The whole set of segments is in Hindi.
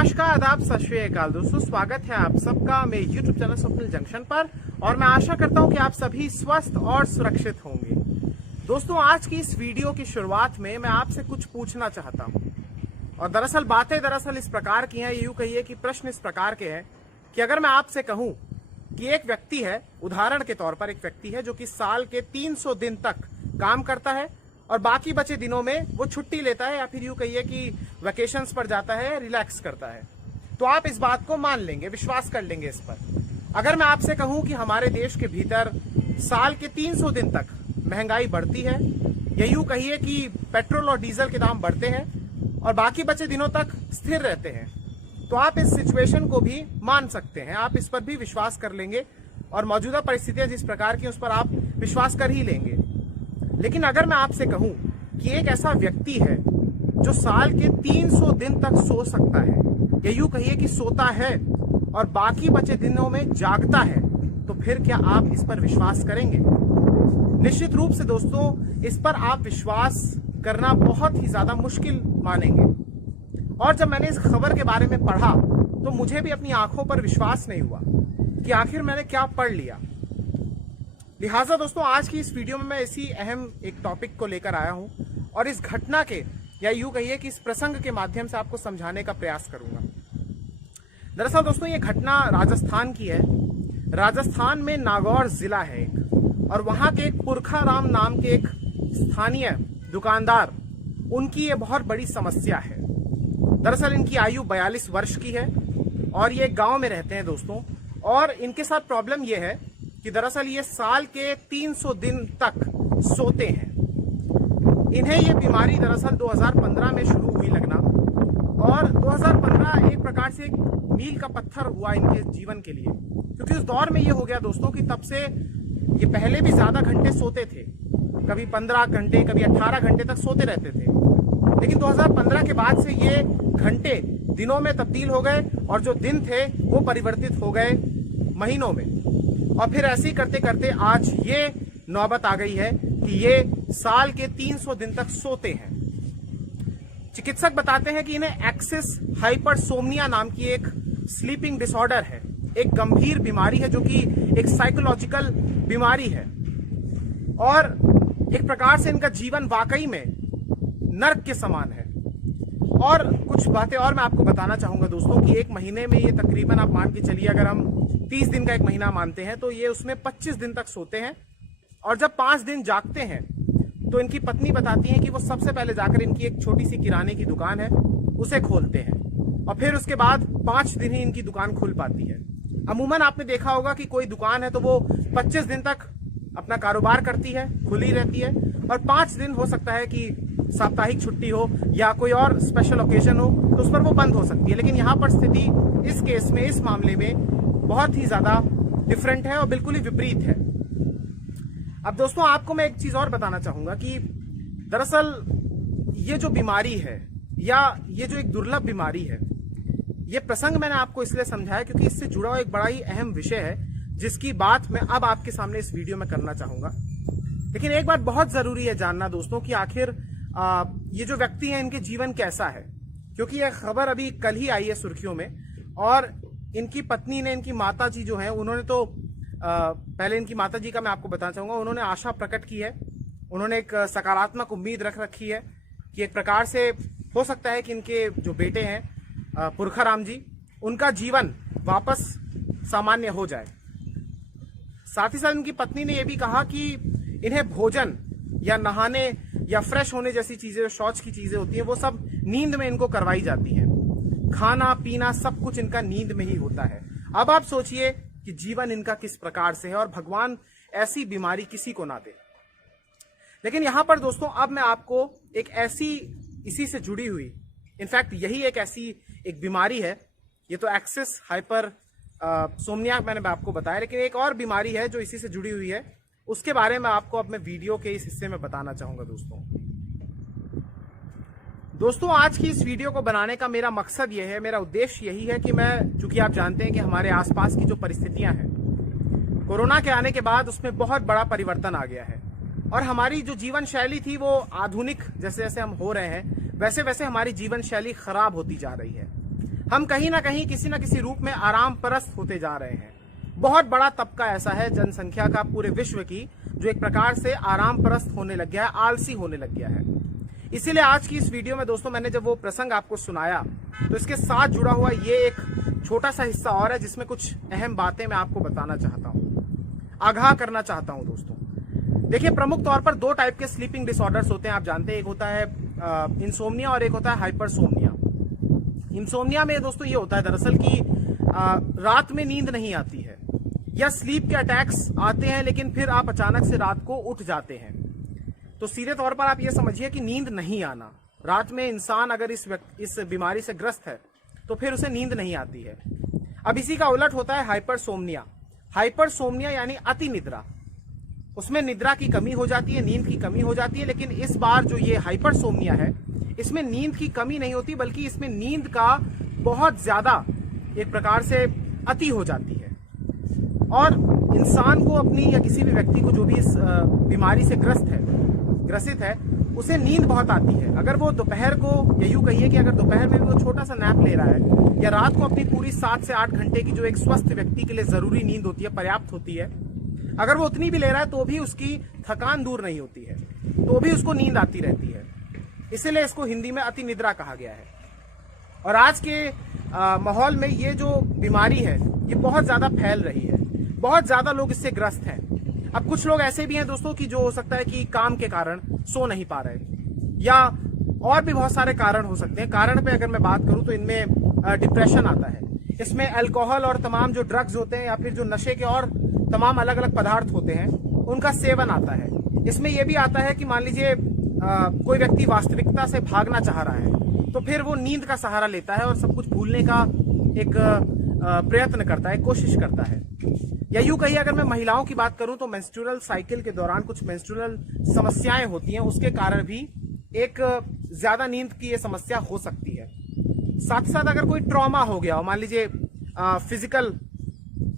नमस्कार, आदाब, सत श्री अकाल दोस्तों। स्वागत है आप सबका मेरे YouTube चैनल स्वप्निल जंक्शन पर और मैं आशा करता हूं कि आप सभी स्वस्थ और सुरक्षित होंगे। दोस्तों, आज की इस वीडियो की शुरुआत में मैं आपसे कुछ पूछना चाहता हूं और दरअसल इस प्रकार की हैं, यूं कहिए कि प्रश्न इस प्रकार के हैं कि अगर मैं आपसे कहूं कि एक व्यक्ति है, उदाहरण के तौर पर एक व्यक्ति है जो कि साल के 300 दिन तक काम करता है और बाकी बचे दिनों में वो छुट्टी लेता है या फिर यूं कहिए कि वेकेशंस पर जाता है, रिलैक्स करता है, तो आप इस बात को मान लेंगे, विश्वास कर लेंगे इस पर। अगर मैं आपसे कहूं कि हमारे देश के भीतर साल के 300 दिन तक महंगाई बढ़ती है या यूं कहिए कि पेट्रोल और डीजल के दाम बढ़ते हैं और बाकी बचे दिनों तक स्थिर रहते हैं, तो आप इस सिचुएशन को भी मान सकते हैं, आप इस पर भी विश्वास कर लेंगे और मौजूदा परिस्थितियां जिस प्रकार की उस पर आप विश्वास कर ही लेंगे। लेकिन अगर मैं आपसे कहूं कि एक ऐसा व्यक्ति है जो साल के 300 दिन तक सो सकता है या यूं कहिए कि सोता है और बाकी बचे दिनों में जागता है, तो फिर क्या आप इस पर विश्वास करेंगे? निश्चित रूप से दोस्तों, इस पर आप विश्वास करना बहुत ही ज्यादा मुश्किल मानेंगे। और जब मैंने इस खबर के बारे में पढ़ा तो मुझे भी अपनी आंखों पर विश्वास नहीं हुआ कि आखिर मैंने क्या पढ़ लिया। लिहाजा दोस्तों, आज की इस वीडियो में मैं इसी अहम एक टॉपिक को लेकर आया हूं और इस घटना के या यूं कहिए कि इस प्रसंग के माध्यम से आपको समझाने का प्रयास करूंगा। दरअसल दोस्तों, ये घटना राजस्थान की है। राजस्थान में नागौर जिला है एक, और वहां के एक पुरखा राम नाम के एक स्थानीय दुकानदार, उनकी ये बहुत बड़ी समस्या है। दरअसल इनकी आयु 42 वर्ष की है और ये गांव में रहते हैं दोस्तों, और इनके साथ प्रॉब्लम ये है कि दरअसल ये साल के 300 दिन तक सोते हैं। इन्हें ये बीमारी दरअसल 2015 में शुरू हुई लगना, और 2015 एक प्रकार से एक मील का पत्थर हुआ इनके जीवन के लिए, क्योंकि उस दौर में ये हो गया दोस्तों कि तब से ये पहले भी ज्यादा घंटे सोते थे, कभी 15 घंटे कभी 18 घंटे तक सोते रहते थे। लेकिन 2015 के बाद से ये घंटे दिनों में तब्दील हो गए और जो दिन थे वो परिवर्तित हो गए महीनों में, और फिर ऐसे ही करते करते आज ये नौबत आ गई है कि ये साल के 300 दिन तक सोते हैं। चिकित्सक बताते हैं कि इन्हें एक्सेस हाइपरसोमनिया नाम की एक स्लीपिंग डिसऑर्डर है, एक गंभीर बीमारी है जो कि एक साइकोलॉजिकल बीमारी है, और एक प्रकार से इनका जीवन वाकई में नर्क के समान है। और कुछ बातें और मैं आपको बताना चाहूंगा दोस्तों कि एक महीने में ये तकरीबन आप मान के चलिए, अगर हम 30 दिन का एक महीना मानते हैं तो ये उसमें 25 दिन तक सोते हैं, और जब 5 दिन जागते हैं तो इनकी पत्नी बताती है कि वो सबसे पहले जाकर इनकी एक छोटी सी किराने की दुकान है उसे खोलते हैं, और फिर उसके बाद 5 दिन ही इनकी दुकान खुल पाती है। अमूमन आपने देखा होगा कि कोई दुकान है तो वो 25 दिन तक अपना कारोबार करती है, खुली रहती है, और 5 दिन हो सकता है कि साप्ताहिक छुट्टी हो या कोई और स्पेशल ओकेजन हो तो उस पर वो बंद हो सकती है। लेकिन यहाँ पर स्थिति इस केस में, इस मामले में बहुत ही ज्यादा डिफरेंट है और बिल्कुल ही विपरीत है। अब दोस्तों, आपको मैं एक चीज और बताना चाहूंगा कि दरअसल ये जो बीमारी है या ये जो एक दुर्लभ बीमारी है, ये प्रसंग मैंने आपको इसलिए समझाया क्योंकि इससे जुड़ा हुआ एक बड़ा ही अहम विषय है जिसकी बात मैं अब आपके सामने इस वीडियो में करना चाहूंगा। लेकिन एक बात बहुत जरूरी है जानना दोस्तों कि आखिर ये जो व्यक्ति है इनके जीवन कैसा है, क्योंकि यह खबर अभी कल ही आई है सुर्खियों में, और इनकी पत्नी ने, इनकी माता जी जो है, उन्होंने तो पहले इनकी माता जी का मैं आपको बताना चाहूंगा, उन्होंने आशा प्रकट की है, उन्होंने एक सकारात्मक उम्मीद रख रखी है कि एक प्रकार से हो सकता है कि इनके जो बेटे हैं पुरखा राम जी, उनका जीवन वापस सामान्य हो जाए। साथ ही साथ इनकी पत्नी ने यह भी कहा कि इन्हें भोजन या नहाने या फ्रेश होने जैसी चीजें, शौच की चीजें होती हैं, वो सब नींद में इनको करवाई जाती हैं। खाना पीना सब कुछ इनका नींद में ही होता है। अब आप सोचिए कि जीवन इनका किस प्रकार से है, और भगवान ऐसी बीमारी किसी को ना दे। लेकिन यहां पर दोस्तों, अब मैं आपको एक ऐसी, इसी से जुड़ी हुई, इनफैक्ट यही एक ऐसी एक बीमारी है, ये तो एक्सेस हाइपर सोमनिया मैंने आपको बताया, लेकिन एक और बीमारी है जो इसी से जुड़ी हुई है, उसके बारे में आपको अब मैं वीडियो के इस हिस्से में बताना चाहूंगा दोस्तों, आज की इस वीडियो को बनाने का मेरा मकसद यह है, मेरा उद्देश्य यही है कि मैं, चूंकि आप जानते हैं कि हमारे आसपास की जो परिस्थितियां हैं, कोरोना के आने के बाद उसमें बहुत बड़ा परिवर्तन आ गया है, और हमारी जो जीवन शैली थी वो आधुनिक जैसे जैसे हम हो रहे हैं वैसे वैसे हमारी जीवन शैली खराब होती जा रही है। हम कहीं ना कहीं किसी न किसी रूप में आराम परस्त होते जा रहे हैं। बहुत बड़ा तबका ऐसा है जनसंख्या का पूरे विश्व की, जो एक प्रकार से आराम परस्त होने लग गया है, आलसी होने लग गया है। इसीलिए आज की इस वीडियो में दोस्तों मैंने जब वो प्रसंग आपको सुनाया तो इसके साथ जुड़ा हुआ ये एक छोटा सा हिस्सा और है जिसमें कुछ अहम बातें मैं आपको बताना चाहता हूं, आगाह करना चाहता हूं दोस्तों। देखिए, प्रमुख तौर पर दो टाइप के स्लीपिंग डिसऑर्डर्स होते हैं, आप जानते हैं। एक होता है इंसोम्निया और एक होता है हाइपरसोम्निया। इंसोम्निया में दोस्तों ये होता है दरअसल कि रात में नींद नहीं आती है या स्लीप के अटैक्स आते हैं, लेकिन फिर आप अचानक से रात को उठ जाते हैं। तो सीधे तौर पर आप ये समझिए कि नींद नहीं आना। रात में इंसान अगर इस बीमारी से ग्रस्त है तो फिर उसे नींद नहीं आती है। अब इसी का उलट होता है हाइपरसोम्निया। हाइपरसोम्निया यानी अति निद्रा। उसमें निद्रा की कमी हो जाती है, नींद की कमी हो जाती है। लेकिन इस बार जो ये हाइपरसोम्निया है, इसमें नींद की कमी नहीं होती, बल्कि इसमें नींद का बहुत ज्यादा एक प्रकार से अति हो जाती है। और इंसान को अपनी या किसी भी व्यक्ति को जो भी इस बीमारी से ग्रसित है, उसे नींद बहुत आती है। अगर वो दोपहर को, या यूं कहिए कि अगर दोपहर में भी वो छोटा सा नैप ले रहा है, या रात को अपनी पूरी 7 से 8 घंटे की जो एक स्वस्थ व्यक्ति के लिए जरूरी नींद होती है, पर्याप्त होती है, अगर वो उतनी भी ले रहा है तो भी उसकी थकान दूर नहीं होती है, तो भी उसको नींद आती रहती है। इसीलिए इसको हिंदी में अति निद्रा कहा गया है। और आज के माहौल में ये जो बीमारी है ये बहुत ज्यादा फैल रही है, बहुत ज्यादा लोग इससे ग्रस्त हैं। अब कुछ लोग ऐसे भी हैं दोस्तों कि जो हो सकता है कि काम के कारण सो नहीं पा रहे, या और भी बहुत सारे कारण हो सकते हैं। कारण पे अगर मैं बात करूं तो इनमें डिप्रेशन आता है, इसमें अल्कोहल और तमाम जो ड्रग्स होते हैं या फिर जो नशे के और तमाम अलग अलग पदार्थ होते हैं उनका सेवन आता है। इसमें यह भी आता है कि मान लीजिए कोई व्यक्ति वास्तविकता से भागना चाह रहा है तो फिर वो नींद का सहारा लेता है और सब कुछ भूलने का एक प्रयत्न करता है, कोशिश करता है। या यूं कहिए, अगर मैं महिलाओं की बात करूं तो मेंस्ट्रुअल साइकिल के दौरान कुछ मेंस्ट्रुअल समस्याएं होती हैं, उसके कारण भी एक ज्यादा नींद की ये समस्या हो सकती है। साथ ही साथ अगर कोई ट्रॉमा हो गया हो, मान लीजिए फिजिकल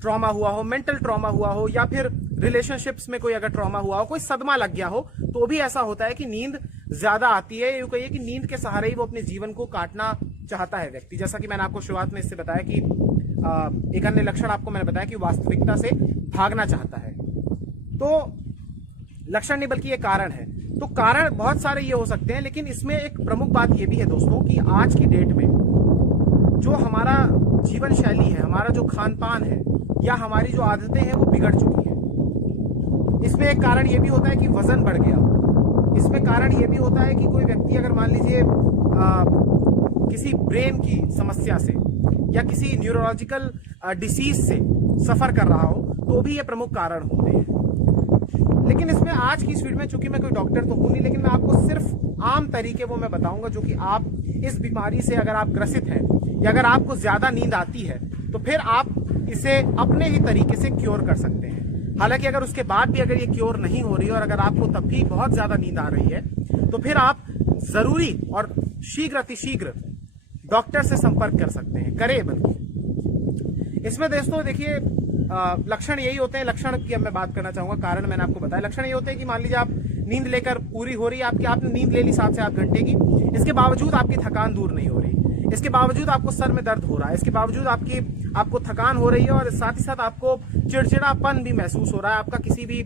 ट्रॉमा हुआ हो, मेंटल ट्रॉमा हुआ हो, या फिर रिलेशनशिप्स में कोई अगर ट्रॉमा हुआ हो, कोई सदमा लग गया हो, तो भी ऐसा होता है कि नींद ज्यादा आती है। यूं कहिए कि नींद के सहारे ही वो अपने जीवन को काटना चाहता है व्यक्ति। जैसा कि मैंने आपको शुरुआत में इससे बताया कि एक अन्य लक्षण आपको मैंने बताया कि वास्तविकता से भागना चाहता है। तो लक्षण नहीं बल्कि ये कारण है। तो कारण बहुत सारे ये हो सकते हैं, लेकिन इसमें एक प्रमुख बात ये भी है दोस्तों कि आज की डेट में जो हमारा जीवन शैली है, हमारा जो खान पान है, या हमारी जो आदतें हैं वो बिगड़ चुकी हैं। इसमें एक कारण ये भी होता है कि वजन बढ़ गया। इसमें कारण ये भी होता है कि कोई व्यक्ति अगर मान लीजिए किसी ब्रेन की समस्या से या किसी न्यूरोलॉजिकल डिसीज से सफर कर रहा हो, तो भी ये प्रमुख कारण होते हैं। लेकिन इसमें आज की इस वीडियो में, चूंकि मैं कोई डॉक्टर तो हूं नहीं, लेकिन मैं आपको सिर्फ आम तरीके वो मैं बताऊंगा जो कि आप इस बीमारी से अगर आप ग्रसित हैं या अगर आपको ज्यादा नींद आती है तो फिर आप इसे अपने ही तरीके से क्योर कर सकते हैं। हालांकि अगर उसके बाद भी अगर ये क्योर नहीं हो रही है और अगर आपको तब भी बहुत ज्यादा नींद आ रही है तो फिर आप जरूरी और शीघ्र अतिशीघ्र डॉक्टर से संपर्क कर सकते हैं, करें बल्कि। इसमें दोस्तों देखिए, लक्षण यही होते हैं। लक्षण की अब मैं बात करना चाहूंगा, कारण मैंने आपको बताया। लक्षण ये होते हैं कि मान लीजिए आप नींद लेकर पूरी हो रही है आपने नींद ले ली 7 से 8 घंटे की, इसके बावजूद आपकी थकान दूर नहीं हो रही, इसके बावजूद आपको सर में दर्द हो रहा है, इसके बावजूद आपको थकान हो रही है, और साथ ही साथ आपको चिड़चिड़ापन भी महसूस हो रहा है, आपका किसी भी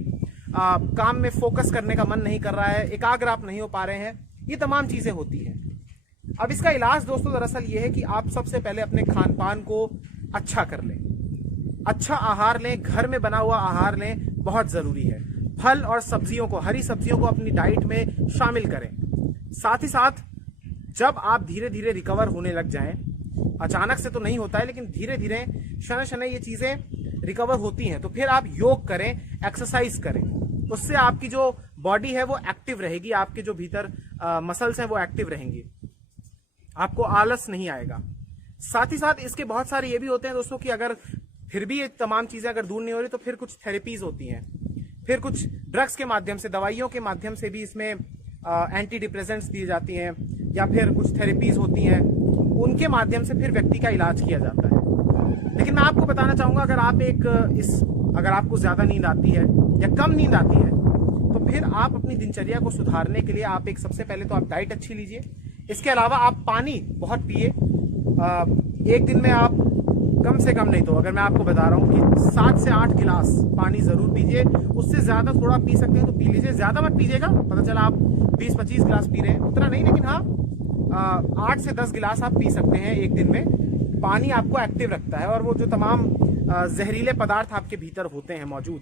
काम में फोकस करने का मन नहीं कर रहा है, एकाग्र आप नहीं हो पा रहे हैं, ये तमाम चीजें होती हैं। अब इसका इलाज दोस्तों दरअसल ये है कि आप सबसे पहले अपने खान पान को अच्छा कर लें, अच्छा आहार लें, घर में बना हुआ आहार लें, बहुत जरूरी है। फल और सब्जियों को, हरी सब्जियों को अपनी डाइट में शामिल करें। साथ ही साथ जब आप धीरे धीरे रिकवर होने लग जाएं, अचानक से तो नहीं होता है, लेकिन धीरे धीरे शनै शनै ये चीजें रिकवर होती हैं, तो फिर आप योग करें, एक्सरसाइज करें। उससे आपकी जो बॉडी है वो एक्टिव रहेगी, आपके जो भीतर मसल्स हैं वो एक्टिव रहेंगी, आपको आलस नहीं आएगा। साथ ही साथ इसके बहुत सारे ये भी होते हैं दोस्तों कि अगर फिर भी ये तमाम चीजें अगर दूर नहीं हो रही तो फिर कुछ थेरेपीज होती हैं, फिर कुछ ड्रग्स के माध्यम से, दवाइयों के माध्यम से भी इसमें एंटी डिप्रेसेंट्स दी जाती हैं, या फिर कुछ थेरेपीज होती हैं, उनके माध्यम से फिर व्यक्ति का इलाज किया जाता है। लेकिन मैं आपको बताना चाहूंगा, अगर आपको ज्यादा नींद आती है या कम नींद आती है तो फिर आप अपनी दिनचर्या को सुधारने के लिए सबसे पहले तो आप डाइट अच्छी लीजिए। इसके अलावा आप पानी बहुत पिए, एक दिन में आप कम से कम नहीं तो अगर मैं आपको बता रहा हूँ कि 7 से 8 गिलास पानी जरूर पीजिए। उससे ज्यादा थोड़ा पी सकते हैं तो पी लीजिए, ज्यादा मत पीजिएगा। पता चला आप 20-25 गिलास पी रहे हैं, उतना नहीं, लेकिन हाँ 8 से 10 गिलास आप पी सकते हैं एक दिन में। पानी आपको एक्टिव रखता है और वो जो तमाम जहरीले पदार्थ आपके भीतर होते हैं मौजूद,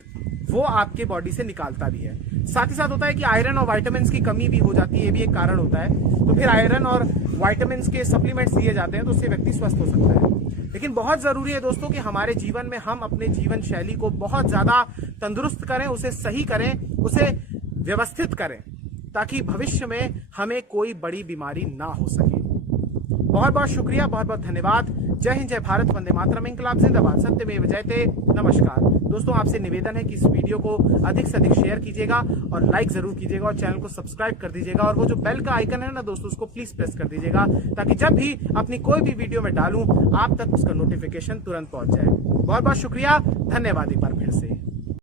वो आपके बॉडी से निकालता भी है। साथ ही साथ होता है कि आयरन और विटामिन्स की कमी भी हो जाती है, ये भी एक कारण होता है। तो फिर आयरन और विटामिन्स के सप्लीमेंट्स दिए जाते हैं तो उससे व्यक्ति स्वस्थ हो सकता है। लेकिन बहुत जरूरी है दोस्तों कि हमारे जीवन में हम अपने जीवन शैली को बहुत ज्यादा तंदुरुस्त करें, उसे सही करें, उसे व्यवस्थित करें, ताकि भविष्य में हमें कोई बड़ी बीमारी ना हो सके। बहुत बहुत शुक्रिया, बहुत बहुत धन्यवाद। जय हिंद, जय भारत, वंदे मातरम, इंकलाब जिंदाबाद, सत्यमेव जयते। नमस्कार दोस्तों, आपसे निवेदन है कि इस वीडियो को अधिक से अधिक शेयर कीजिएगा और लाइक जरूर कीजिएगा और चैनल को सब्सक्राइब कर दीजिएगा। और वो जो बेल का आइकन है ना दोस्तों, उसको प्लीज प्रेस कर दीजिएगा, ताकि जब भी अपनी कोई भी वीडियो में डालूं आप तक उसका नोटिफिकेशन तुरंत पहुंच जाए। बहुत बहुत शुक्रिया, धन्यवाद एक बार फिर से।